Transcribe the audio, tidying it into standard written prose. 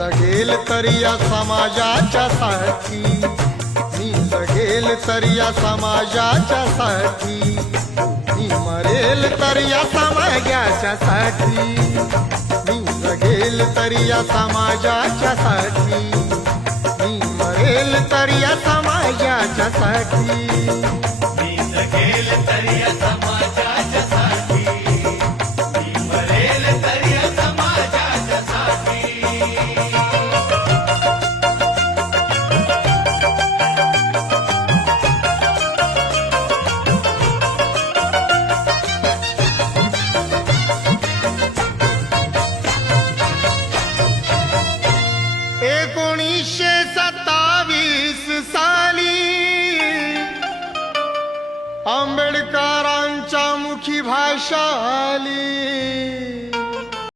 जगेल तर या समाजाच्या साठी, मी जगेल तर या समाजाच्या साठी, मी मरेल तर या समाजाच्या साठी, मी जगेल तर या समाजाच्या साठी, मी मरेल तर या समाजाच्या साठी, मी जगेल तर या समाजाच्या साठी, मी मरेल तर या समाजाच्या साठी. आंबेडकरांच्या मुखी भाषा आली,